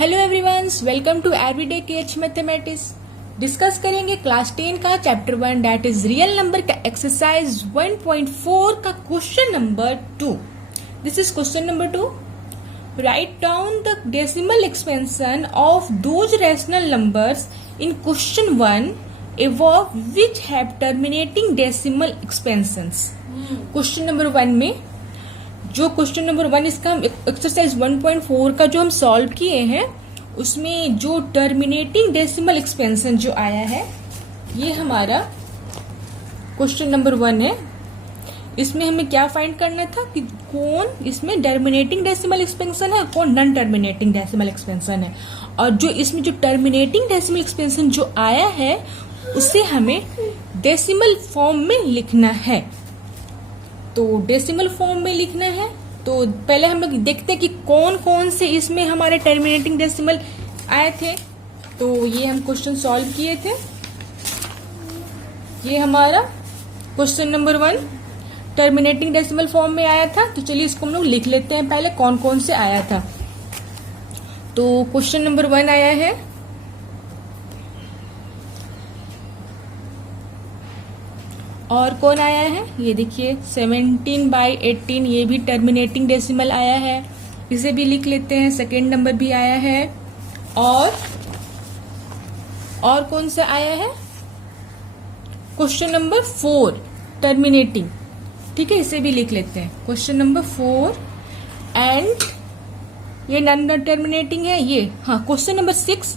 Hello everyone's, welcome to everyday KH mathematics. Discuss करेंगे class 10 का chapter 1 that is real number का exercise 1.4 का question number 2। This is question number 2। Write down the decimal expansion of those rational numbers in question 1 above which have terminating decimal expansions। Question number 1 में जो question number 1 इसका exercise 1.4 का जो हम solve किए हैं उसमें जो टर्मिनेटिंग डेसिमल एक्सपेंशन जो आया है ये हमारा क्वेश्चन नंबर 1 है। इसमें हमें क्या फाइंड करना था कि कौन इसमें टर्मिनेटिंग डेसिमल एक्सपेंशन है, कौन नॉन टर्मिनेटिंग डेसिमल एक्सपेंशन है। और जो इसमें जो टर्मिनेटिंग डेसिमल एक्सपेंशन जो आया है उसे हमें डेसिमल फॉर्म में लिखना है। तो डेसिमल फॉर्म में लिखना है तो पहले हम लोग देखते हैं कि कौन कौन से इसमें हमारे टर्मिनेटिंग डेसिमल आए थे। तो ये हम क्वेश्चन सॉल्व किए थे। ये हमारा question number 1 terminating decimal form में आया था। तो चलिए इसको हम लोग लिख लेते हैं पहले कौन कौन से आया था। तो क्वेश्चन नंबर 1 आया है और कौन आया है, ये देखिए 17/18, ये भी टर्मिनेटिंग डेसिमल आया है, इसे भी लिख लेते हैं। सेकेंड नंबर भी आया है और कौन सा आया है, क्वेश्चन नंबर 4 टर्मिनेटिंग, ठीक है, इसे भी लिख लेते हैं क्वेश्चन नंबर 4। एंड ये नॉन टर्मिनेटिंग है ये, हाँ, क्वेश्चन नंबर 6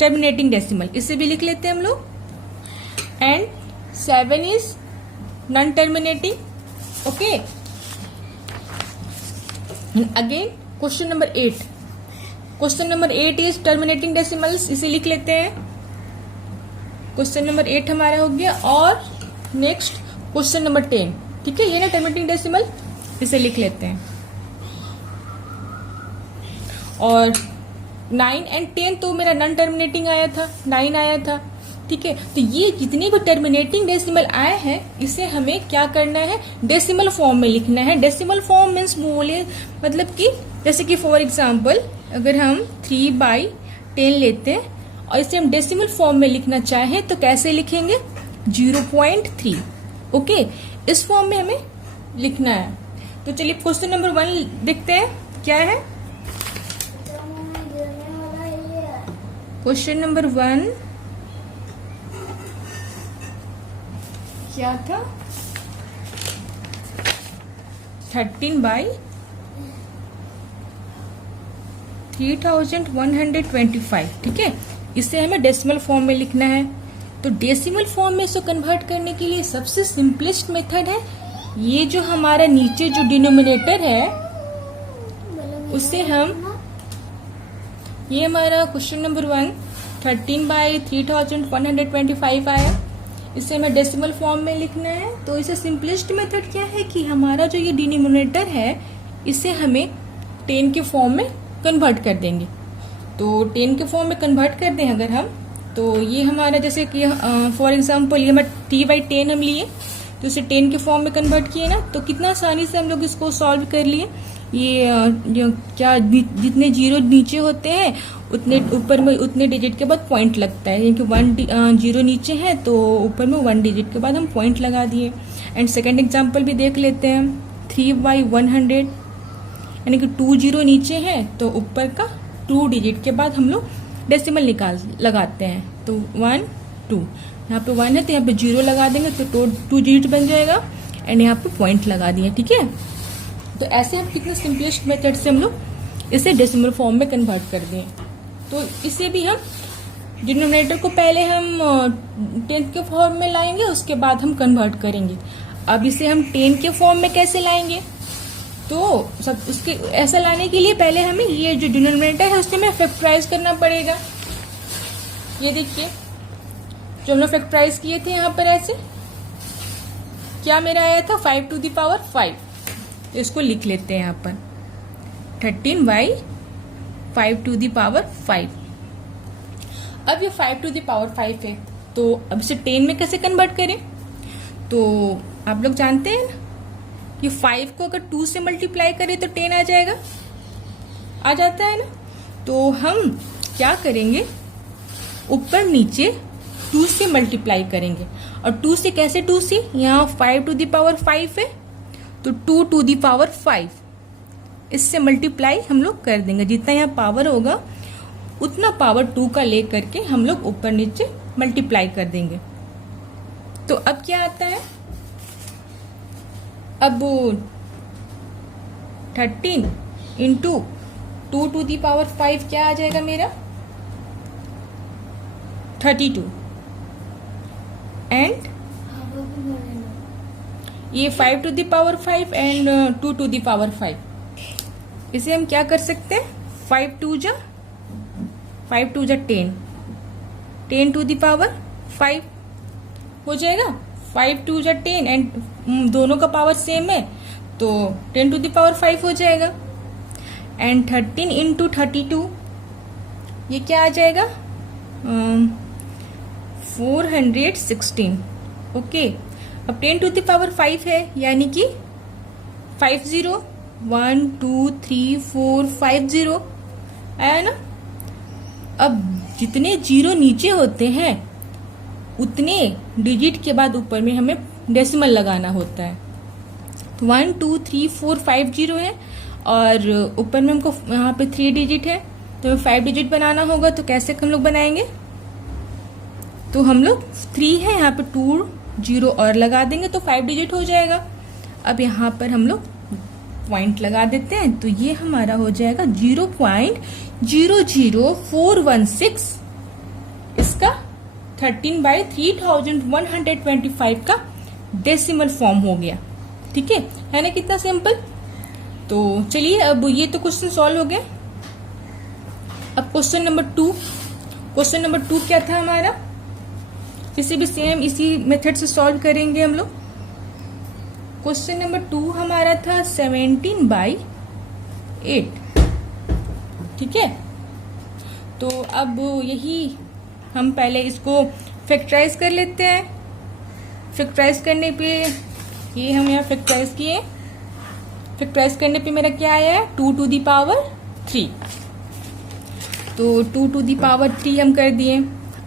टर्मिनेटिंग डेसिमल, इसे भी लिख लेते हैं हम लोग। And 7 is non-terminating, okay। And again question number 8, question number 8 is terminating decimals, इसे लिख लेते हैं। क्वेश्चन नंबर 8 हमारा हो गया। और नेक्स्ट क्वेश्चन नंबर 10, ठीक है, ये ना टर्मिनेटिंग डेसिमल, इसे लिख लेते हैं। और 9 एंड 10 तो मेरा नॉन टर्मिनेटिंग आया था, 9 आया था, ठीक है। तो ये जितने भी टर्मिनेटिंग डेसिमल आए हैं इसे हमें क्या करना है, डेसिमल फॉर्म में लिखना है। डेसिमल फॉर्म मीन्स बोले मतलब कि जैसे कि फॉर एग्जांपल अगर हम 3/10 लेते हैं और इसे हम डेसिमल फॉर्म में लिखना चाहें तो कैसे लिखेंगे, 0.3, ओके, इस फॉर्म में हमें लिखना है। तो चलिए क्वेश्चन नंबर 1 देखते हैं क्या है। क्वेश्चन नंबर 1 क्या था, 13/3125, ठीक है, इसे हमें डेसिमल फॉर्म में लिखना है। तो डेसिमल फॉर्म में इसको कन्वर्ट करने के लिए सबसे सिंपलेस्ट मेथड है, ये जो हमारा नीचे जो डिनोमिनेटर है उसे हम, ये हमारा क्वेश्चन नंबर 1 13/3125 आया, इसे हमें डेसिमल फॉर्म में लिखना है। तो इसे सिंपलेस्ट मेथड क्या है कि हमारा जो ये डिनोमिनेटर है इसे हमें 10 के फॉर्म में कन्वर्ट कर देंगे। तो 10 के फॉर्म में कन्वर्ट कर दें अगर हम, तो ये हमारा जैसे कि फॉर एग्जांपल ये हमारा 3/10 हम लिए तो इसे 10 के फॉर्म में कन्वर्ट किए ना, तो कितना आसानी से हम लोग इसको सॉल्व कर लिए। ये क्या जितने जीरो नीचे होते हैं उतने ऊपर में उतने डिजिट के बाद पॉइंट लगता है, यानी कि 1 जीरो नीचे है तो ऊपर में 1 डिजिट के बाद हम पॉइंट लगा दिए। एंड सेकंड एग्जांपल भी देख लेते हैं, 3/100, यानी कि 2 जीरो नीचे है तो ऊपर का 2 डिजिट के बाद हम लोग डेसिमल लगाते हैं। तो 1 2, यहाँ पे 1 है तो यहाँ पे 0 लगा देंगे तो 2 डिजिट बन जाएगा एंड यहाँ पे पॉइंट लगा दिए, ठीक है। तो ऐसे हम कितने सिंपलेस्ट मेथड से हम लोग इसे डेसिमल फॉर्म में कन्वर्ट कर दें। तो इसे भी हम डिनोमिनेटर को पहले हम 10 के फॉर्म में लाएंगे, उसके बाद हम कन्वर्ट करेंगे। अब इसे हम 10 के फॉर्म में कैसे लाएंगे, तो सब उसके ऐसा लाने के लिए पहले हमें ये जो डिनोमिनेटर है उससे हमें फैक्टराइज करना पड़ेगा। ये देखिए जो हम लोग फैक्टराइज किए थे यहाँ पर ऐसे, क्या मेरा आया था 5⁵, इसको लिख लेते हैं यहाँ पर 13/5⁵। अब ये 5⁵ है तो अब इसे 10 में कैसे कन्वर्ट करें। तो आप लोग जानते हैं ना कि 5 को अगर 2 से मल्टीप्लाई करें तो 10 आ जाएगा, आ जाता है ना। तो हम क्या करेंगे, ऊपर नीचे 2 से मल्टीप्लाई करेंगे। और 2 से कैसे, 2 से यहाँ 5 टू द पावर 5 है, तो 2 टू द पावर 5 इससे मल्टीप्लाई हम लोग कर देंगे। जितना यहाँ पावर होगा उतना पावर 2 का ले करके हम लोग ऊपर नीचे मल्टीप्लाई कर देंगे। तो अब क्या आता है, अब 13 इंटू 2 टू दी पावर 5 क्या आ जाएगा मेरा, 32। एंड ये 5 to the power 5 and 2 to the power 5, इसे हम क्या कर सकते हैं, 5 टू जा 10, 10 टू दी पावर 5 हो जाएगा। 5 टू जा 10 एंड दोनों का पावर सेम है, तो 10 टू दी पावर 5 हो जाएगा। एंड 13 इंटू 32 ये क्या आ जाएगा, 416। ओके, अब 10 टू दी पावर 5 है, यानी कि 50, 1 2 3 4 50 आया ना। अब जितने जीरो नीचे होते हैं उतने डिजिट के बाद ऊपर में हमें डेसिमल लगाना होता है। तो 1 2 3 4 5 0 है और ऊपर में हमको यहाँ पे 3 डिजिट है, तो 5 डिजिट बनाना होगा। तो कैसे हम लोग बनाएंगे, तो हम लोग 3 है यहाँ पे 2 0 और लगा देंगे तो 5 डिजिट हो जाएगा। अब यहाँ पर हम लोग पॉइंट लगा देते हैं, तो ये हमारा हो जाएगा 0.00416। इसका 13/3125 का डेसिमल फॉर्म हो गया। ठीक है ना, कितना सिंपल। तो चलिए अब ये तो क्वेश्चन सॉल्व हो गया। अब क्वेश्चन नंबर 2, क्वेश्चन नंबर 2 क्या था हमारा, इसे भी सेम इसी मेथड से सॉल्व करेंगे हम लोग। क्वेश्चन नंबर 2 हमारा था 17/8। ठीक है, तो अब यही हम पहले इसको फैक्टराइज कर लेते हैं। फैक्टराइज करने पे ये हम यहाँ फैक्टराइज किए, फैक्टराइज करने पे मेरा क्या आया है, 2 टू दी पावर 3। तो 2 टू दी पावर 3 हम कर दिए।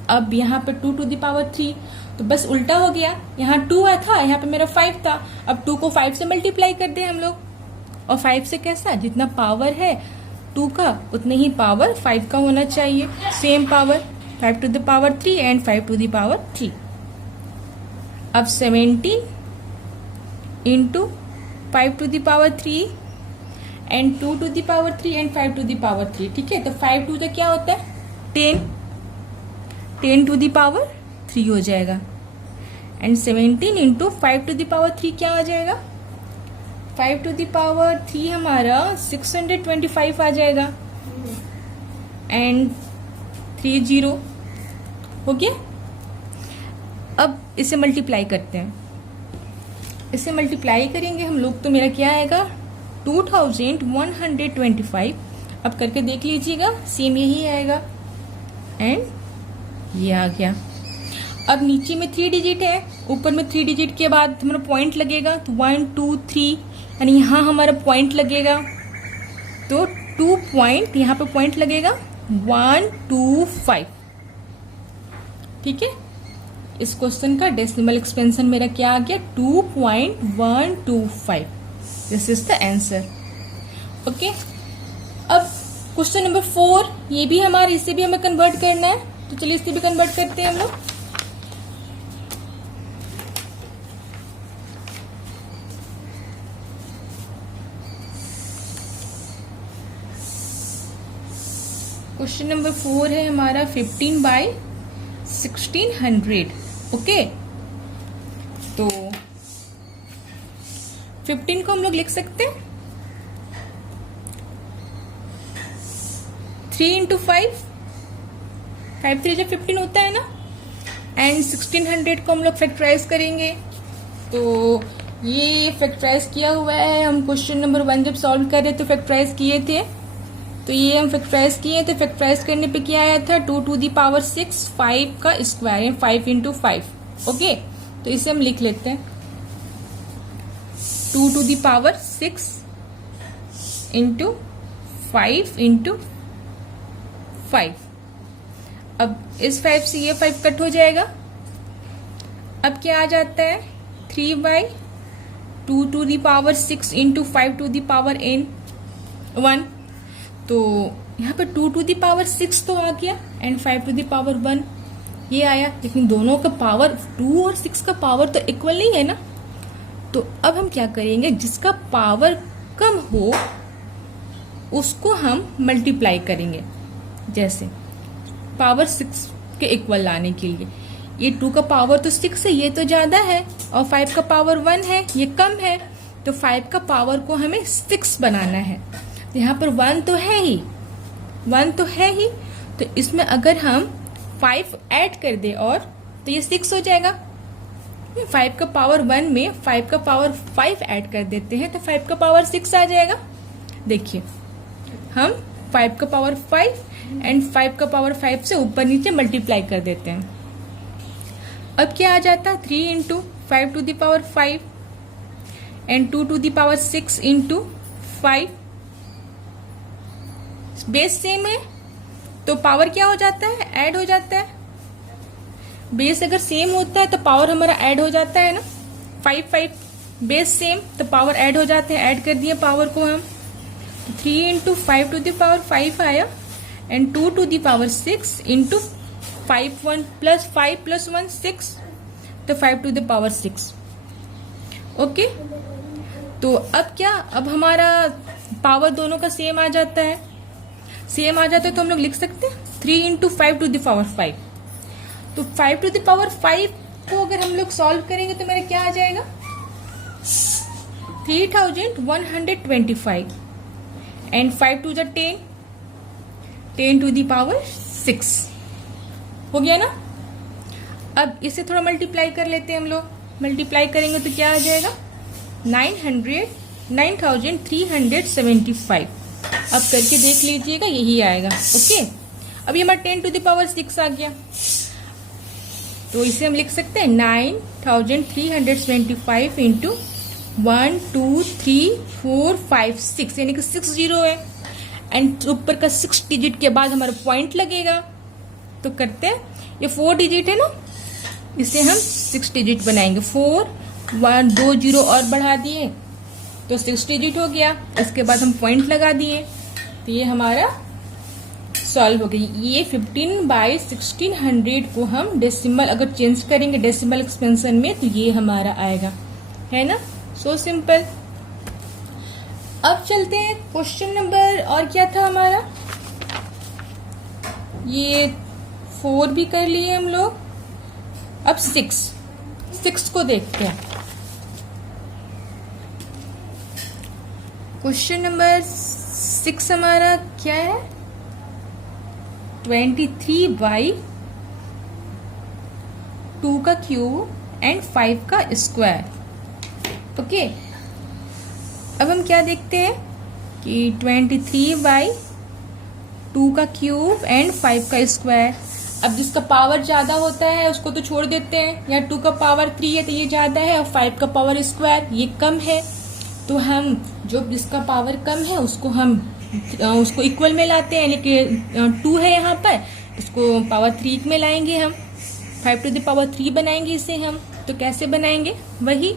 अब यहाँ पे 2 टू दी पावर 3, तो बस उल्टा हो गया, यहाँ 2 था, यहाँ पे मेरा 5 था। अब 2 को 5 से मल्टीप्लाई कर दे हम लोग, और 5 से कैसा, जितना पावर है 2 का उतने ही पावर 5 का होना चाहिए, same power 5 to the power 3 and 5 to the power 3। अब 17 into 5 to the power 3 and 2 to the power 3 and 5 to the power 3। ठीक है, तो 5 टू द क्या होता है 10 टू द पावर 3 हो जाएगा। And 17 into 5 to the power 3 क्या आ जाएगा, 5 टू द पावर 3 हमारा 625 आ जाएगा। एंड 3 0 हो गया। अब इसे मल्टीप्लाई करते हैं, इसे मल्टीप्लाई करेंगे हम लोग, तो मेरा क्या आएगा 2125। अब करके देख लीजिएगा, सेम यही आएगा। एंड ये आ गया। अब नीचे में 3 डिजिट है, ऊपर में 3 डिजिट के बाद हमारा पॉइंट लगेगा, तो 1 2 3, यानी यहाँ हमारा पॉइंट लगेगा, तो 2 पॉइंट यहाँ पे पॉइंट लगेगा 1 2 5। ठीक है, इस क्वेश्चन का डेसिमल एक्सपेंशन मेरा क्या आ गया 2.125। This is the answer. Okay, अब क्वेश्चन नंबर 4, ये भी हमारे, इसे भी हमें कन्वर्ट करना है, तो चलिए इसे भी कन्वर्ट करते हैं हम लोग। क्वेश्चन नंबर 4 है हमारा 15/1600। ओके, तो 15 को हम लोग लिख सकते हैं 3 इंटू 5, 5 3 जब 15 होता है ना। एंड 1600 को हम लोग फैक्टराइज करेंगे, तो ये फैक्टराइज किया हुआ है। हम क्वेश्चन नंबर 1 जब सॉल्व कर रहे थे फैक्टराइज किए थे, तो ये हम फैक्टराइज किए थे। फैक्टराइज करने पे क्या आया था 2 टू दी पावर 6, 5 का स्क्वायर है 5 इंटू 5। ओके, तो इसे हम लिख लेते हैं 2 to the power 6 into 5 into 5। अब इस 5 से ये 5 कट हो जाएगा। अब क्या आ जाता है 3/2 to the power 6 into 5 to the power n1। तो यहाँ पे 2 टू दी पावर 6 तो आ गया एंड 5 टू दी पावर 1 ये आया, लेकिन दोनों का पावर 2 और 6 का पावर तो इक्वल नहीं है ना। तो अब हम क्या करेंगे, जिसका पावर कम हो उसको हम मल्टीप्लाई करेंगे। जैसे पावर 6 के इक्वल लाने के लिए ये 2 का पावर तो 6 है, ये तो ज्यादा है, और 5 का पावर 1 है, ये कम है। तो 5 का पावर को हमें 6 बनाना है। तो यहाँ पर 1 तो है ही, 1 तो है ही, तो इसमें अगर हम 5 ऐड कर दे और तो ये 6 हो जाएगा। 5 का पावर 1 में 5 का पावर 5 ऐड कर देते हैं तो 5 का पावर 6 आ जाएगा। देखिए हम 5 का पावर 5 एंड 5 का पावर 5 से ऊपर नीचे मल्टीप्लाई कर देते हैं। अब क्या आ जाता है 3 into 5 to the power 5 and 2 to the power 6 into 5। Base same है तो पावर क्या हो जाता है, ऐड हो जाता है। बेस अगर सेम होता है तो पावर हमारा ऐड हो जाता है ना। 5 5 बेस सेम तो पावर ऐड हो जाते हैं, ऐड कर दिए पावर को हम। 3 इंटू 5 टू द पावर 5 आया and 2 to the power 6 into 5 1 plus 5 plus 1 6 तो 5 टू द पावर 6। ओके, तो अब क्या, अब हमारा पावर दोनों का सेम आ जाता है। सेम आ जाता है तो हम लोग लिख सकते हैं 3 इंटू 5 टू द पावर 5। तो 5 टू द पावर 5 को अगर हम लोग सॉल्व करेंगे तो मेरा क्या आ जाएगा 3125 and 5 to the 10 10 to the power 6 हो गया ना। अब इसे थोड़ा मल्टीप्लाई कर लेते हैं हम लोग। मल्टीप्लाई करेंगे तो क्या आ जाएगा 9375। अब करके देख लीजिएगा, यही आएगा। ओके, अब ये हमारा 10 टू द पावर 6 आ गया, तो इसे हम लिख सकते हैं 9375 इंटू 1 2 3 4 5 6 यानी कि 6 जीरो है एंड ऊपर का 6 डिजिट के बाद हमारा पॉइंट लगेगा। तो करते हैं, ये 4 डिजिट है ना, इसे हम 6 डिजिट बनाएंगे। 4 1 2 जीरो और बढ़ा दिए तो 6 डिजिट हो गया। इसके बाद हम पॉइंट लगा दिए तो ये हमारा सॉल्व हो गई। ये 15/1600 को हम डेसिमल अगर चेंज करेंगे डेसिमल एक्सपेंशन में तो ये हमारा आएगा, है ना। So simple. अब चलते हैं क्वेश्चन नंबर, और क्या था हमारा, ये 4 भी कर लिए हम लोग। अब 6 को देखते हैं। क्वेश्चन नंबर 6 हमारा क्या है 23/2 का क्यूब एंड 5 का स्क्वायर। ओके, अब हम क्या देखते हैं कि 23/2 का क्यूब एंड 5 का स्क्वायर। अब जिसका पावर ज्यादा होता है उसको तो छोड़ देते हैं, या 2 का पावर 3 है तो ये ज्यादा है और 5 का पावर स्क्वायर ये कम है। तो हम जो जिसका पावर कम है उसको हम उसको इक्वल में लाते हैं, यानी कि 2 है यहाँ पर, इसको पावर 3 में लाएंगे हम, 5 टू द पावर 3 बनाएंगे इसे हम। तो कैसे बनाएंगे, वही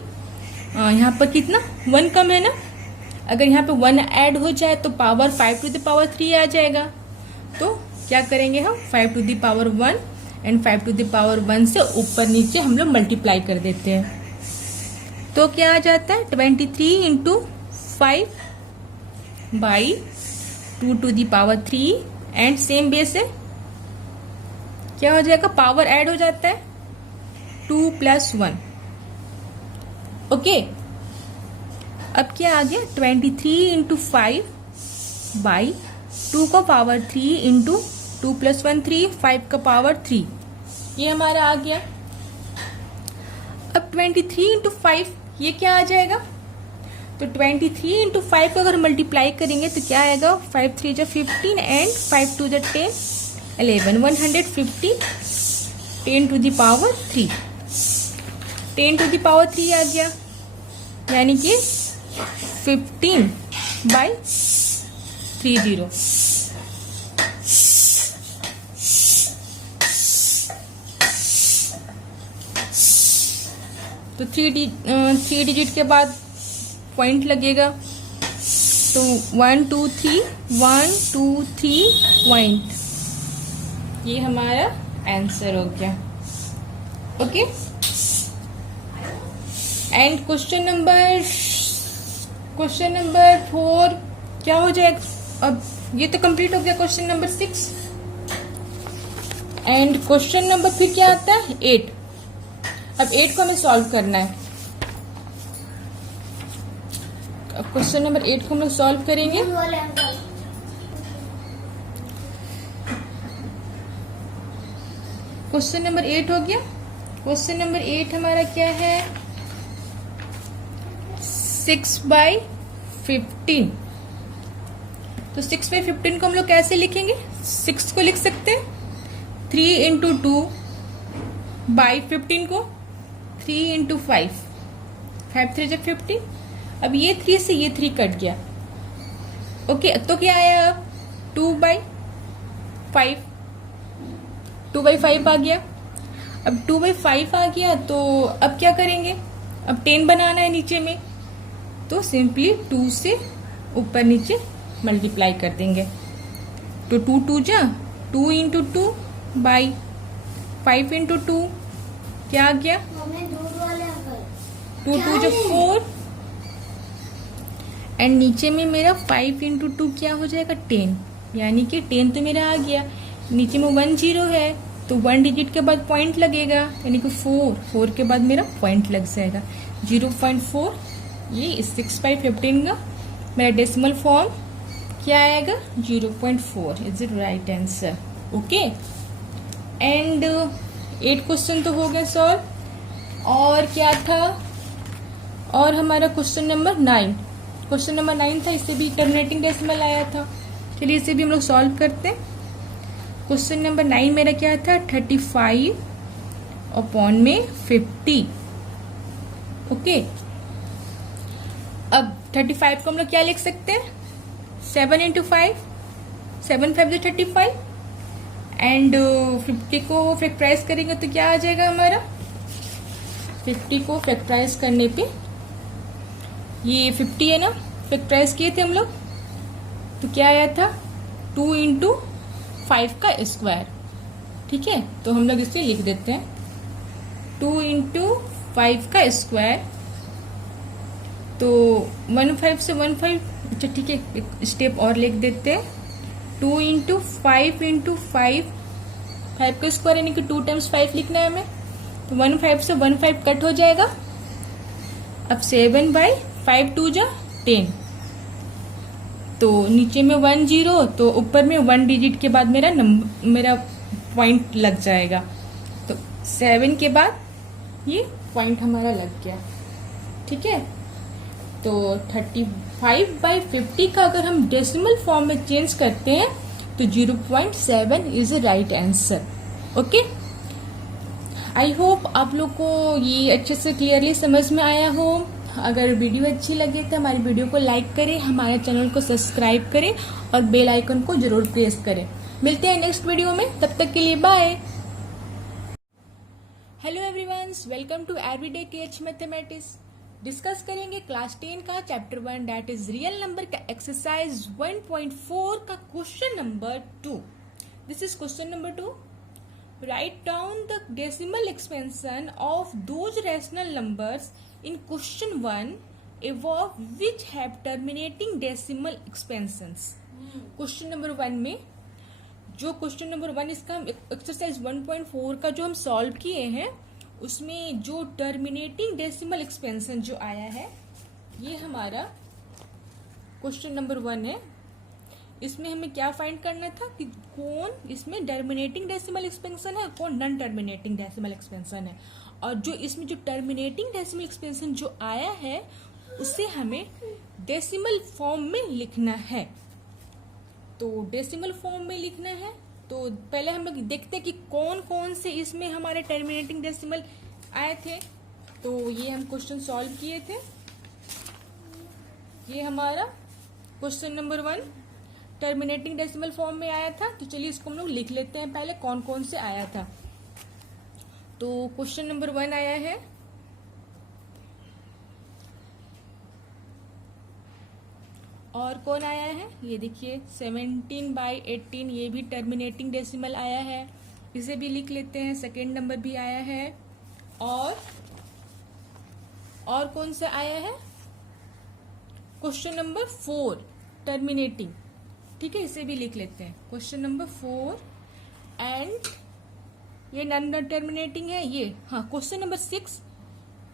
यहाँ पर कितना 1 कम है ना, अगर यहाँ पे 1 ऐड हो जाए तो पावर 5 टू द पावर 3 आ जाएगा। तो क्या करेंगे हम 5 to the power 1 and 5 to the power 1 से ऊपर नीचे हम लोग मल्टीप्लाई कर देते हैं। तो क्या आ जाता है 23 into 5/2 to the power 3 and same base है, क्या हो जाएगा पावर ऐड हो जाता है 2 + 1। ओके, अब क्या आ गया 23 इंटू 5/2 का पावर 3 इंटू 2 + 1 3 5 का पावर 3 ये हमारा आ गया। अब 23 इंटू 5 ये क्या आ जाएगा, तो 23 इंटू 5 को अगर मल्टीप्लाई करेंगे तो क्या आएगा 5 3 = 15 and 5 2 = 10 11 150 10 to the power 3 10 to the power 3 आ गया, यानी कि 15/30 तो थ्री डिजिट के बाद पॉइंट लगेगा, तो 1 2 3 1 2 3 पॉइंट, ये हमारा आंसर हो गया। ओके, एंड क्वेश्चन नंबर 4 क्या हो जाएगा? अब ये तो कंप्लीट हो गया question number 6, and question number फिर क्या आता है? 8। अब 8 को हमें सॉल्व करना है। अब क्वेश्चन नंबर 8 को हम लोग सॉल्व करेंगे। क्वेश्चन नंबर 8 हो गया। क्वेश्चन नंबर 8 हमारा क्या है? 6/15। तो 6/15 को हम लोग कैसे लिखेंगे? 6 को लिख सकते हैं 3 × 2/15 को 3 × 5, 5 3 15। अब ये 3 से ये 3 कट गया। ओके, तो क्या आया? अब 2/5, 2/5 आ गया। अब 2/5 आ गया, तो अब क्या करेंगे? अब 10 बनाना है नीचे में, तो सिंपली 2 से ऊपर नीचे मल्टीप्लाई कर देंगे। तो 2 2 जा 2 × 2/5 × 2 क्या आ गया? 2 2 जो 4, एंड नीचे में मेरा 5 × 2 क्या हो जाएगा? 10, यानी कि 10 तो मेरा आ गया। नीचे में 1 0 है, तो 1 डिजिट के बाद पॉइंट लगेगा, यानी कि 4 के बाद मेरा पॉइंट लग जाएगा 0.4। ये 6/15 का मेरा डेसिमल फॉर्म क्या आएगा? 0.4 is it right answer. Okay, and 8 question तो हो गए सॉल्व। और क्या था? और हमारा क्वेश्चन नंबर 9 था, इससे भी टर्मिनेटिंग डेसिमल आया था। चलिए इसे भी हम लोग सॉल्व करते हैं। क्वेश्चन नंबर 9 मेरा क्या था? 35/50। ओके, अब 35 को हम लोग क्या लिख सकते हैं? 7 × 5, 7 5 35, एंड 50 को फैक्टराइज करेंगे तो क्या आ जाएगा हमारा? 50 को फैक्टराइज करने पे ये 50 है ना, फैक्टराइज किए थे हम लोग, तो क्या आया था? 2 × 5 का स्क्वायर। ठीक है, तो हम लोग इसे लिख देते हैं 2 × 5 का स्क्वायर। तो 15 से 15, अच्छा ठीक है, एक स्टेप और लिख देते हैं। 2 × 5 × 5, 5 का स्क्वायर यानी कि 2 टाइम्स 5 लिखना है हमें, तो 15 से 15 कट हो जाएगा। अब 7/5 2 जा 10, तो नीचे में 1 0, तो ऊपर में 1 डिजिट के बाद मेरा पॉइंट लग जाएगा। तो 7 के बाद ये पॉइंट हमारा लग गया। ठीक है, तो 35/50 का अगर हम डेसिमल फॉर्म में चेंज करते हैं तो 0.7 is right answer. Okay, I hope आप लोग को ये अच्छे से क्लियरली समझ में आया हो। अगर वीडियो अच्छी लगे तो हमारी वीडियो को लाइक करें, हमारे चैनल को सब्सक्राइब करें और बेल आइकन को जरूर प्रेस करें। मिलते हैं नेक्स्ट वीडियो में, तब तक के लिए bye. Hello everyone, welcome to everyday KH mathematics. Discuss करेंगे क्लास 10 का chapter 1 that is real number का एक्सरसाइज 1.4 का question number 2। This is question number 2। Write down the decimal expansion of those rational numbers in question 1 above which have terminating decimal expansions। Question number 1 में जो question number 1 इसका exercise 1.4 का जो हम solve किए हैं, उसमें जो टर्मिनेटिंग डेसिमल एक्सपेंशन जो आया है, ये हमारा क्वेश्चन नंबर 1 है। इसमें हमें क्या फाइंड करना था कि कौन इसमें टर्मिनेटिंग डेसिमल एक्सपेंशन है, कौन नॉन टर्मिनेटिंग डेसिमल एक्सपेंशन है। और जो इसमें जो टर्मिनेटिंग डेसिमल एक्सपेंशन जो आया है, उसे हमें डेसिमल फॉर्म में लिखना है। तो डेसिमल फॉर्म में लिखना है, तो पहले हम लोग देखते हैं कि कौन कौन से इसमें हमारे टर्मिनेटिंग डेसिमल आए थे। तो ये हम क्वेश्चन सॉल्व किए थे। ये हमारा question number 1 terminating decimal form में आया था। तो चलिए इसको हम लोग लिख लेते हैं पहले कौन कौन से आया था। तो क्वेश्चन नंबर 1 आया है और कौन आया है, ये देखिए 17/18, ये भी टर्मिनेटिंग डेसिमल आया है, इसे भी लिख लेते हैं। सेकेंड नंबर भी आया है। और कौन सा आया है, क्वेश्चन नंबर 4 टर्मिनेटिंग, ठीक है, इसे भी लिख लेते हैं। क्वेश्चन नंबर 4 एंड ये नॉन टर्मिनेटिंग है ये, हाँ क्वेश्चन नंबर 6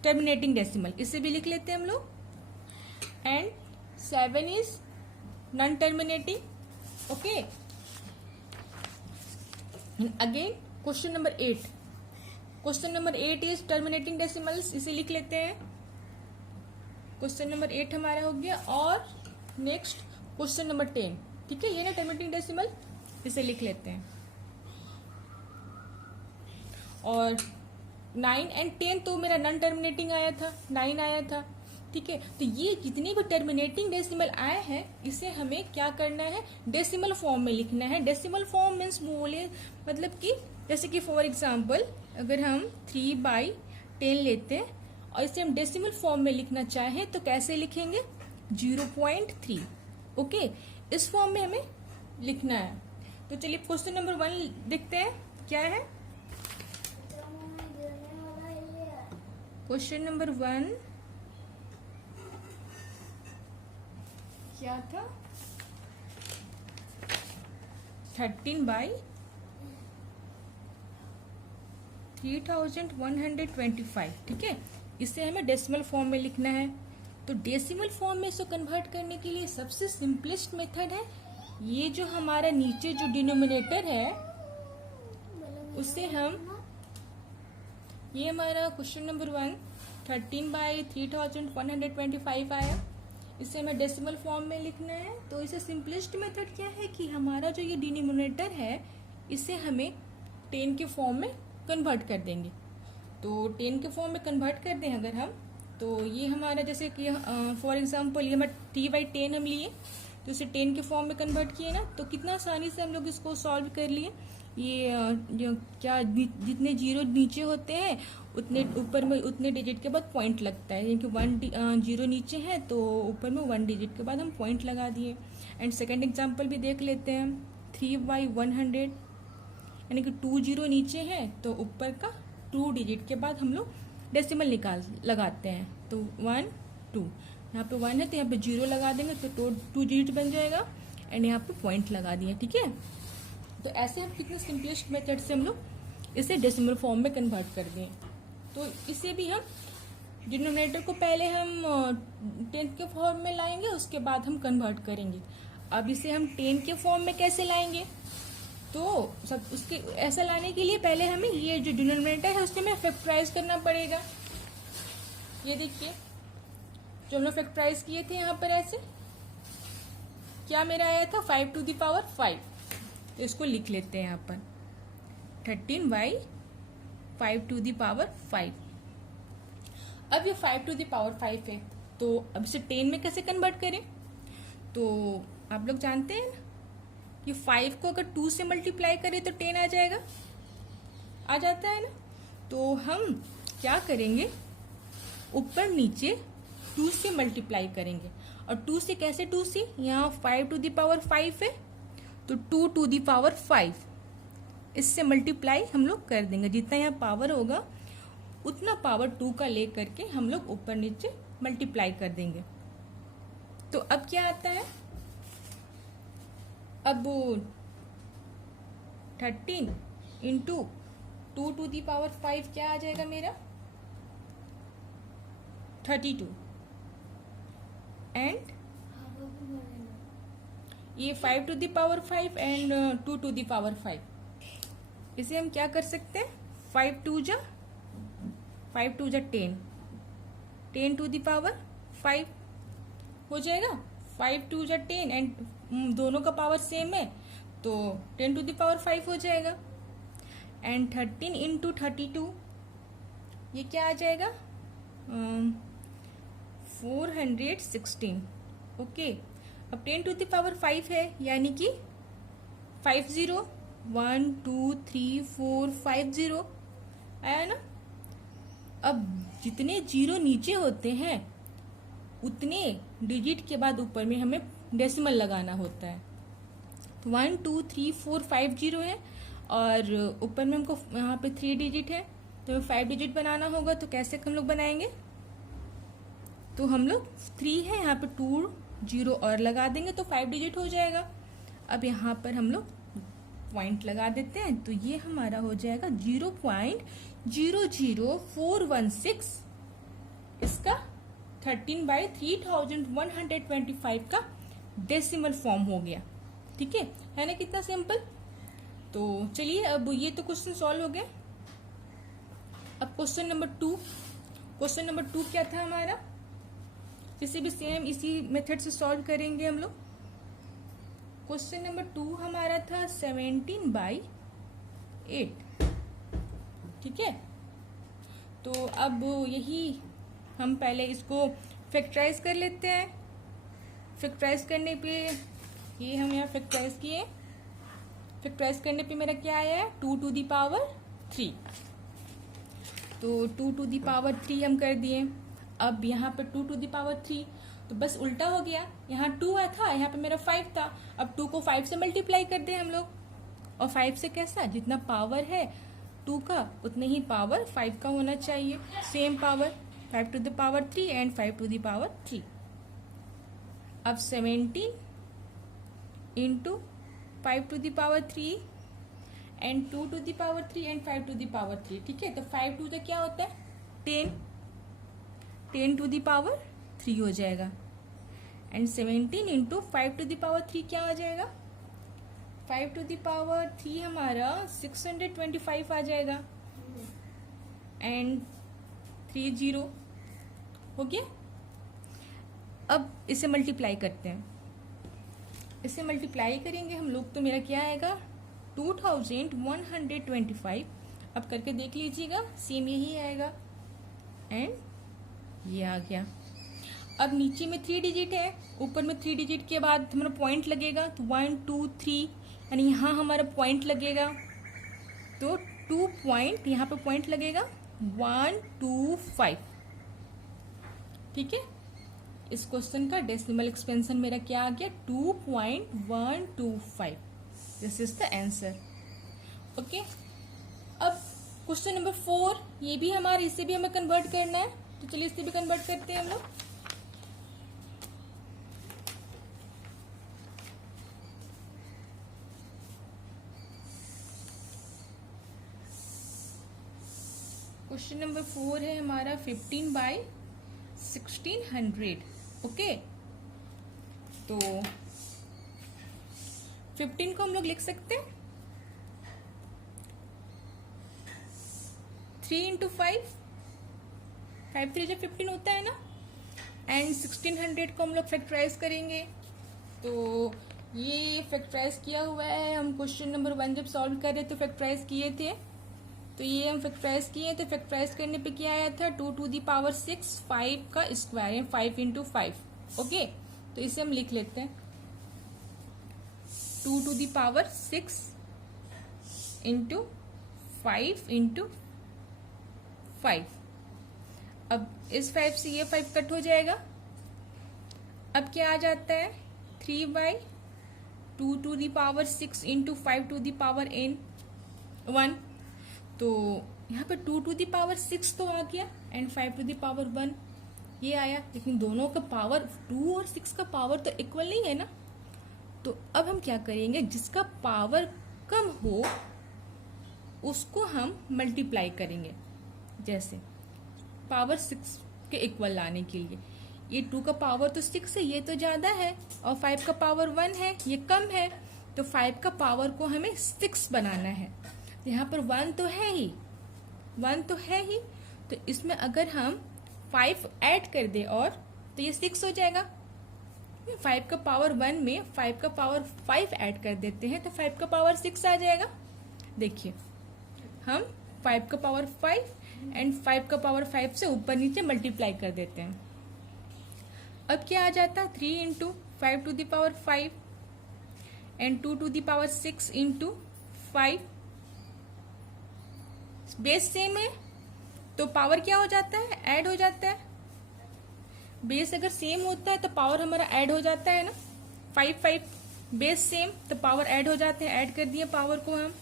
टर्मिनेटिंग डेसिमल, इसे भी लिख लेते हैं हम लोग। And 7 is non terminating, okay. Again question number 8, question number 8 is terminating decimals, इसे लिख लेते हैं। क्वेश्चन नंबर 8 हमारा हो गया। और नेक्स्ट क्वेश्चन नंबर 10, ठीक है, ये ना टर्मिनेटिंग डेसिमल, इसे लिख लेते हैं। और 9 एंड 10 तो मेरा नॉन टर्मिनेटिंग आया था, 9 आया था, ठीक है। तो ये जितने भी टर्मिनेटिंग डेसिमल आए हैं इसे हमें क्या करना है, डेसिमल फॉर्म में लिखना है। डेसिमल फॉर्म मीन्स बोले मतलब कि जैसे कि फॉर एग्जांपल अगर हम 3/10 लेते हैं और इसे हम डेसिमल फॉर्म में लिखना चाहें तो कैसे लिखेंगे, 0.3, ओके, इस फॉर्म में हमें लिखना है। तो चलिए क्वेश्चन नंबर 1 देखते हैं क्या है। क्वेश्चन नंबर 1 क्या था, 13/3125, ठीक है, इसे हमें डेसिमल फॉर्म में लिखना है। तो डेसिमल फॉर्म में इसे कन्वर्ट करने के लिए सबसे सिंपलेस्ट मेथड है, ये जो हमारा नीचे जो डिनोमिनेटर है उससे हम, ये हमारा क्वेश्चन नंबर 1 13/3125 आया, इसे हमें डेसिमल फॉर्म में लिखना है। तो इसे सिंपलेस्ट मेथड क्या है कि हमारा जो ये डिनोमिनेटर है इसे हमें 10 के फॉर्म में कन्वर्ट कर देंगे। तो 10 के फॉर्म में कन्वर्ट कर दें अगर हम, तो ये हमारा जैसे कि फॉर एग्जांपल ये हमारा 3/10 हम लिए, तो इसे 10 के फॉर्म में कन्वर्ट किए ना, तो कितना आसानी से हम लोग इसको सॉल्व कर लिए। ये जो क्या जितने जीरो नीचे होते हैं उतने ऊपर में उतने डिजिट के बाद पॉइंट लगता है, यानी कि 1 जीरो नीचे है तो ऊपर में 1 डिजिट के बाद हम पॉइंट लगा दिए। एंड सेकंड एग्जांपल भी देख लेते हैं, 3/100, यानी कि 2 जीरो नीचे है तो ऊपर का 2 डिजिट के बाद हम लोग डेसिमल लगाते हैं। तो 1 2, यहाँ पे 1 है तो यहाँ पे 0 लगा देंगे तो 2 डिजिट बन जाएगा एंड यहाँ पे पॉइंट लगा दिए, ठीक है। तो ऐसे हम कितने सिंपलेस्ट मेथड से हम लोग इसे डेसिमल फॉर्म में कन्वर्ट कर दें। तो इसे भी हम डिनोमिनेटर को पहले हम 10 के फॉर्म में लाएंगे, उसके बाद हम कन्वर्ट करेंगे। अब इसे हम 10 के फॉर्म में कैसे लाएंगे, तो सब उसके ऐसा लाने के लिए पहले हमें ये जो डिनोमिनेटर है उससे हमें फैक्टराइज करना पड़ेगा। ये देखिए जो हम लोग फैक्टराइज किए थे यहाँ पर ऐसे, क्या मेरा आया था 5⁵, तो इसको लिख लेते हैं यहाँ पर 13/5⁵। अब ये 5⁵ है, तो अब इसे 10 में कैसे कन्वर्ट करें, तो आप लोग जानते हैं ना कि 5 को अगर 2 से मल्टीप्लाई करें तो 10 आ जाएगा, आ जाता है ना। तो हम क्या करेंगे, ऊपर नीचे 2 से मल्टीप्लाई करेंगे। और 2 से कैसे, 2 से यहाँ 5⁵ है तो 2⁵, इससे मल्टीप्लाई हम लोग कर देंगे। जितना यहाँ पावर होगा उतना पावर 2 का ले करके हम लोग ऊपर नीचे मल्टीप्लाई कर देंगे। तो अब क्या आता है, अब 13 इंटू 2⁵ क्या आ जाएगा मेरा 32 एंड ये 5⁵ एंड 2⁵। इसे हम क्या कर सकते हैं, 5 2 जा 10, 10⁵ हो जाएगा। 5 2 जा 10 एंड दोनों का पावर सेम है तो 10⁵ हो जाएगा। एंड 13 इंटू 32 ये क्या आ जाएगा 416, ओके। अब 10⁵ है यानी कि 50, 1 2 3 4 50 आया ना। अब जितने जीरो नीचे होते हैं उतने डिजिट के बाद ऊपर में हमें डेसिमल लगाना होता है। तो 1 2 3 4 5 जीरो है और ऊपर में हमको यहाँ पे 3 डिजिट है, तो 5 डिजिट बनाना होगा। तो कैसे हम लोग बनाएंगे, तो हम लोग 3 है यहाँ पे 2 जीरो और लगा देंगे तो 5 डिजिट हो जाएगा। अब यहाँ पर हम लोग पॉइंट लगा देते हैं, तो ये हमारा हो जाएगा 0.00416, इसका 13/3125 का डेसिमल फॉर्म हो गया। ठीक है ना, कितना सिंपल। तो चलिए अब ये तो क्वेश्चन सॉल्व हो गया। अब क्वेश्चन नंबर 2, क्वेश्चन नंबर 2 क्या था हमारा, इसे भी सेम इसी मेथड से सॉल्व करेंगे हम लोग। क्वेश्चन नंबर 2 हमारा था 17/8। ठीक है, तो अब यही हम पहले इसको फैक्टराइज कर लेते हैं। फैक्टराइज करने पे ये हम यहाँ फैक्टराइज किए, फैक्टराइज करने पे मेरा क्या आया है 2 to the power 3। तो 2 to the power 3 हम कर दिए। अब यहाँ पे 2 to the power 3 तो बस उल्टा हो गया, यहाँ 2 था, यहाँ पे मेरा 5 था। अब 2 को 5 से मल्टीप्लाई कर दे हम लोग, और 5 से कैसा, जितना पावर है 2 का उतने ही पावर 5 का होना चाहिए। Same power 5 to the power 3 and 5 to the power 3। अब 17 into 5 to the power 3 and 2 to the power 3 and 5 to the power 3। ठीक है, तो 5 2 का क्या होता है 10 to the power 3 हो जाएगा। And 17 into 5 to the power 3 क्या आ जाएगा, 5 to the power 3 हमारा 625 आ जाएगा। एंड 3 0 हो गया। अब इसे मल्टीप्लाई करते हैं, इसे मल्टीप्लाई करेंगे हम लोग तो मेरा क्या आएगा 2125। अब करके देख लीजिएगा, सेम यही आएगा। एंड ये आ गया। अब नीचे में 3 डिजिट है, ऊपर में 3 डिजिट के बाद हमारा पॉइंट लगेगा, तो 1 2 3 यानी यहाँ हमारा पॉइंट लगेगा, तो 2 पॉइंट यहाँ पे पॉइंट लगेगा 1 2 5। ठीक है, इस क्वेश्चन का डेसिमल एक्सपेंशन मेरा क्या आ गया 2.125। This is the answer. Okay, अब क्वेश्चन नंबर 4, ये भी हमारे, इसे भी हमें कन्वर्ट करना है, तो चलिए इसे भी कन्वर्ट करते हैं हम लोग। क्वेश्चन नंबर 4 है हमारा 15/1600। ओके, तो 15 को हम लोग लिख सकते हैं 3 इंटू 5, 5 3 जब 15 होता है ना। एंड 1600 को हम लोग फैक्टराइज करेंगे, तो ये फैक्टराइज किया हुआ है। हम क्वेश्चन नंबर 1 जब सॉल्व कर रहे तो फैक्टराइज किए थे, तो ये हम फैक्टराइज किए थे। फैक्टराइज करने पे क्या आया था 2 to the power 6, 5 का स्क्वायर है 5 इंटू 5। ओके, तो इसे हम लिख लेते हैं 2 to the power 6 into 5 into 5। अब इस 5 से ये 5 कट हो जाएगा। अब क्या आ जाता है 3/2 to the power 6 into 5 to the power n 1। तो यहाँ पे 2 to the power 6 तो आ गया एंड 5 to the power 1 ये आया, लेकिन दोनों का पावर 2 और 6 का पावर तो इक्वल नहीं है ना। तो अब हम क्या करेंगे, जिसका पावर कम हो उसको हम मल्टीप्लाई करेंगे। जैसे पावर 6 के इक्वल लाने के लिए, ये 2 का पावर तो 6 है, ये तो ज्यादा है, और 5 का पावर 1 है, ये कम है। तो 5 का पावर को हमें 6 बनाना है। यहाँ पर 1 तो है ही, 1 तो है ही, तो इसमें अगर हम 5 ऐड कर दे और तो ये 6 हो जाएगा। 5 का पावर 1 में 5 का पावर 5 ऐड कर देते हैं तो 5 का पावर 6 आ जाएगा। देखिए, हम 5 का पावर 5 एंड 5 का पावर 5 से ऊपर नीचे मल्टीप्लाई कर देते हैं। अब क्या आ जाता है 3 into 5 to the power 5 and 2 to the power 6 into 5। Base same है तो पावर क्या हो जाता है, ऐड हो जाता है। बेस अगर सेम होता है तो पावर हमारा ऐड हो जाता है ना। 5 बेस सेम, तो पावर ऐड हो जाते हैं, ऐड कर दिए पावर को हम।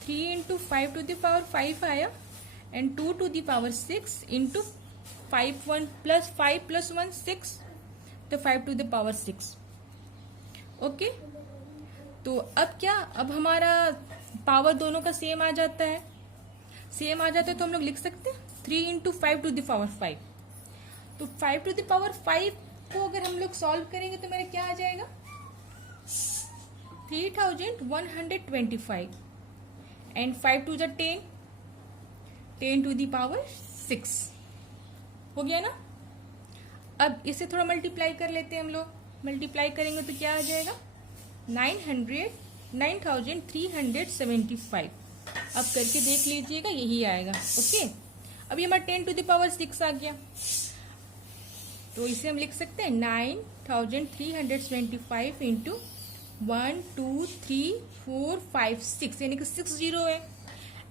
3 इंटू 5 टू द पावर 5 आया, and 2 to the power 6 into 5 1 plus 5 plus 1 6, तो 5 टू द पावर 6। ओके, तो अब क्या, अब हमारा पावर दोनों का सेम आ जाता है, सेम आ जाता है, तो हम लोग लिख सकते हैं 3 इंटू 5 टू द पावर 5। तो 5 टू द पावर 5 को अगर हम लोग सॉल्व करेंगे तो मेरा क्या आ जाएगा, 3125, and 5 to the 10, 10 to the power 6 हो गया ना। अब इसे थोड़ा मल्टीप्लाई कर लेते हैं हम लोग, मल्टीप्लाई करेंगे तो क्या आ जाएगा, 9375। अब करके देख लीजिएगा, यही आएगा। ओके, अब ये हमारा 10 टू द पावर 6 आ गया, तो इसे हम लिख सकते हैं 9375 इंटू 1 2 3 4 5 6, यानी कि 6 जीरो है,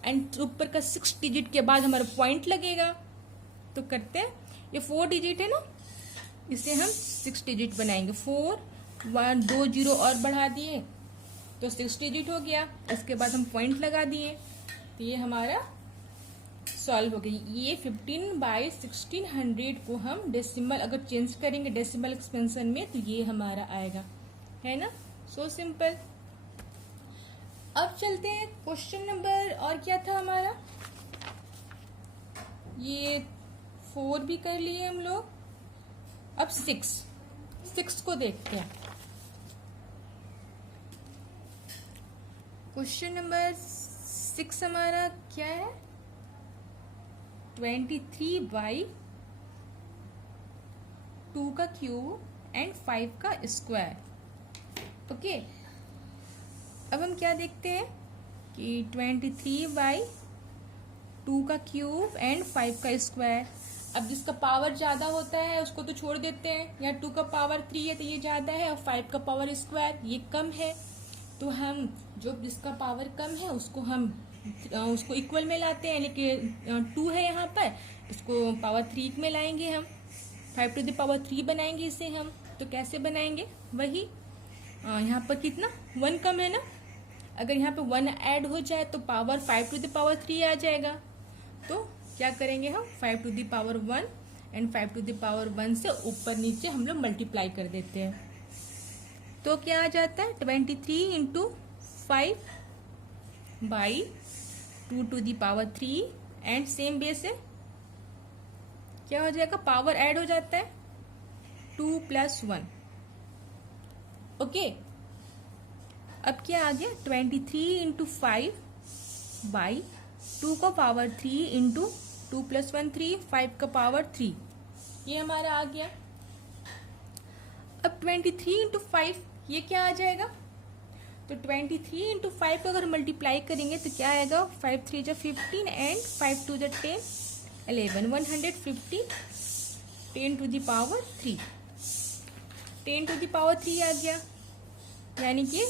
एंड ऊपर का 6 डिजिट के बाद हमारा पॉइंट लगेगा। तो करते हैं, ये 4 डिजिट है ना, इसे हम 6 डिजिट बनाएंगे। 4 1 2 जीरो और बढ़ा दिए तो 6 डिजिट हो गया, इसके बाद हम पॉइंट लगा दिए, तो ये हमारा सॉल्व हो गई। ये 15/1600 को हम डेसिमल अगर चेंज करेंगे डेसिमल एक्सपेंशन में, तो ये हमारा आएगा, है ना। So simple. अब चलते हैं क्वेश्चन नंबर, और क्या था हमारा, ये 4 भी कर लिए हम लोग। अब 6 को देखते हैं। क्वेश्चन नंबर 6 हमारा क्या है, 23/2 का क्यूब एंड 5 का स्क्वायर। ओके, अब हम क्या देखते हैं कि 23/2 का क्यूब एंड 5 का स्क्वायर। अब जिसका पावर ज्यादा होता है उसको तो छोड़ देते हैं, या 2 का पावर 3 है तो ये ज्यादा है, और 5 का पावर स्क्वायर ये कम है, तो हम जो जिसका पावर कम है उसको हम उसको इक्वल में लाते हैं, यानी कि 2 है यहाँ पर, इसको पावर 3 में लाएंगे हम, 5 टू द पावर 3 बनाएंगे इसे हम। तो कैसे बनाएंगे, वही यहाँ पर कितना 1 कम है ना, अगर यहाँ पे 1 ऐड हो जाए तो पावर 5 टू द पावर 3 आ जाएगा। तो क्या करेंगे हम, 5 to the power 1 and 5 to the power 1 से ऊपर नीचे हम लोग मल्टीप्लाई कर देते हैं, तो क्या आ जाता है 23 into 5 by 2 to the power 3, and same base है, क्या हो जाएगा, पावर ऐड हो जाता है 2 + 1। ओके, अब क्या आ गया, 23 इंटू 5 बाई 2 का पावर 3 इंटू 2 + 1 3, 5 का पावर 3, ये हमारा आ गया। अब 23 इंटू 5 ये क्या आ जाएगा, तो 23 इंटू 5 को अगर मल्टीप्लाई करेंगे तो क्या आएगा, 5 3 = 15 and 5 2 = 10 11 150, 10 to the power 3, 10 to the power 3 आ गया, यानी कि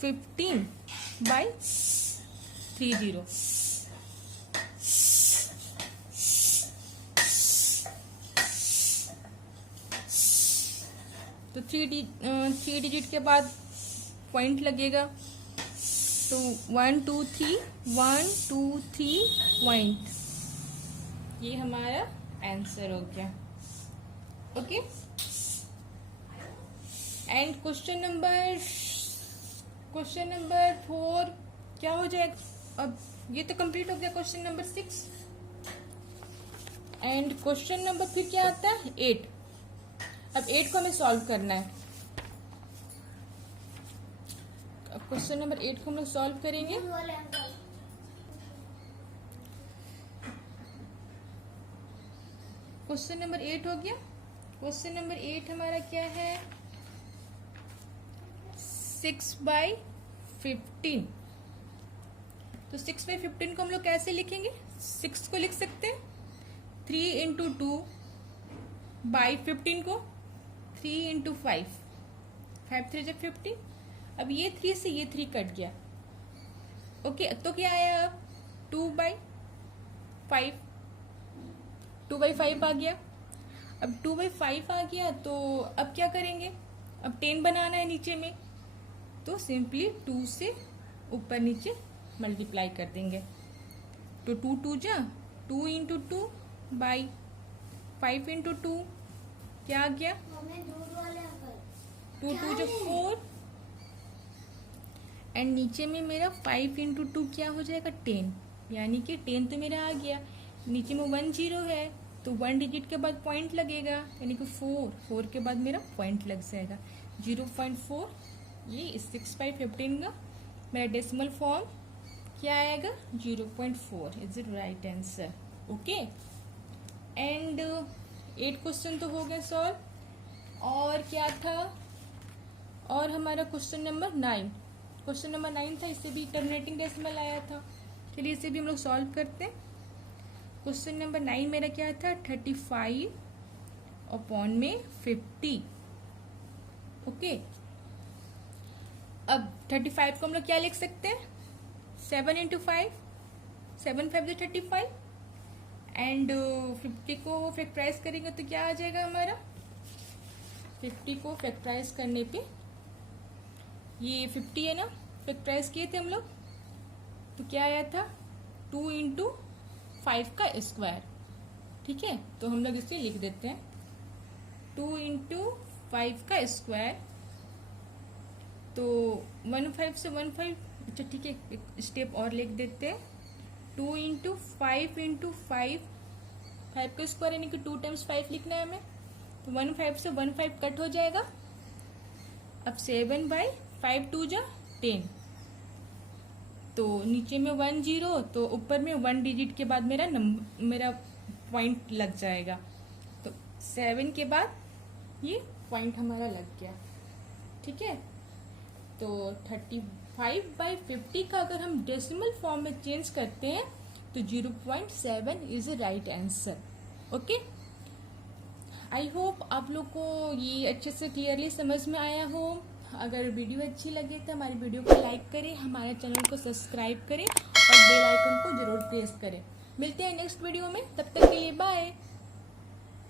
15/30। तो 3 डिजिट के बाद पॉइंट लगेगा, तो 1 2 3 1 2 3 पॉइंट, ये हमारा आंसर हो गया। ओके, एंड क्वेश्चन नंबर 4 क्या हो जाएगा, अब ये तो कंप्लीट हो गया question number 6, and question number फिर क्या आता है 8। अब 8 को हमें सॉल्व करना है। अब क्वेश्चन नंबर 8 को हम लोग सॉल्व करेंगे। क्वेश्चन नंबर 8 हो गया। क्वेश्चन नंबर 8 हमारा क्या है, 6/15। तो 6/15 को हम लोग कैसे लिखेंगे, 6 को लिख सकते हैं 3 इंटू 2 बाई 15 को 3 इंटू 5, 5 3 = 15। अब ये 3 से ये 3 कट गया। ओके, तो क्या आया, अब 2/5, 2/5 आ गया। अब 2/5 आ गया, तो अब क्या करेंगे, अब 10 बनाना है नीचे में, तो सिंपली 2 से ऊपर नीचे मल्टीप्लाई कर देंगे। तो 2 2 जा 2 इंटू 2 बाई 5 इंटू 2 क्या आ गया 2 2 जो 4 एंड नीचे में मेरा 5 इंटू 2 क्या हो जाएगा 10, यानी कि 10 तो मेरा आ गया। नीचे में 1 0 है तो 1 डिजिट के बाद पॉइंट लगेगा, यानी कि 4 के बाद मेरा पॉइंट लग जाएगा 0.4। ये 6 बाई 15 का मेरा डेसिमल फॉर्म क्या आएगा 0.4 is it right answer. Okay and 8 question तो हो गए सॉल्व। और क्या था, और हमारा क्वेश्चन नंबर 9 था, इससे भी टर्मिनेटिंग डेसिमल आया था। चलिए इसे भी हम लोग सॉल्व करते हैं। क्वेश्चन नंबर 9 मेरा क्या था 35 अपॉन में 50। ओके अब 35 को हम लोग क्या लिख सकते हैं 7 इंटू 5, 7 5 जो 35 एंड 50 को फैक्टराइज करेंगे तो क्या आ जाएगा हमारा 50 को फैक्टराइज करने पे ये 50 है ना, फैक्टराइज किए थे हम लोग तो क्या आया था 2 इंटू 5 का स्क्वायर। ठीक है, तो हम लोग इसे लिख देते हैं 2 इंटू 5 का स्क्वायर, तो 1 5 से 1 5, अच्छा ठीक है एक स्टेप और लिख देते हैं 2 इंटू 5 इंटू 5 का स्क्वायर यानी कि 2 टाइम्स 5 लिखना है हमें, तो 1 5 से 1 5 कट हो जाएगा। अब 7 बाई 5 2 जा 10, तो नीचे में 1 0 तो ऊपर में 1 डिजिट के बाद मेरा पॉइंट लग जाएगा, तो 7 के बाद ये पॉइंट हमारा लग गया। ठीक है, तो 35 बाई 50 का अगर हम डेसिमल फॉर्म में चेंज करते हैं तो 0.7 is right answer. Okay, I hope आप लोग को ये अच्छे से क्लियरली समझ में आया हो। अगर वीडियो अच्छी लगे तो हमारी वीडियो को लाइक करें, हमारे चैनल को सब्सक्राइब करें और बेल आइकन को जरूर प्रेस करें। मिलते हैं नेक्स्ट वीडियो में, तब तक के लिए बाय।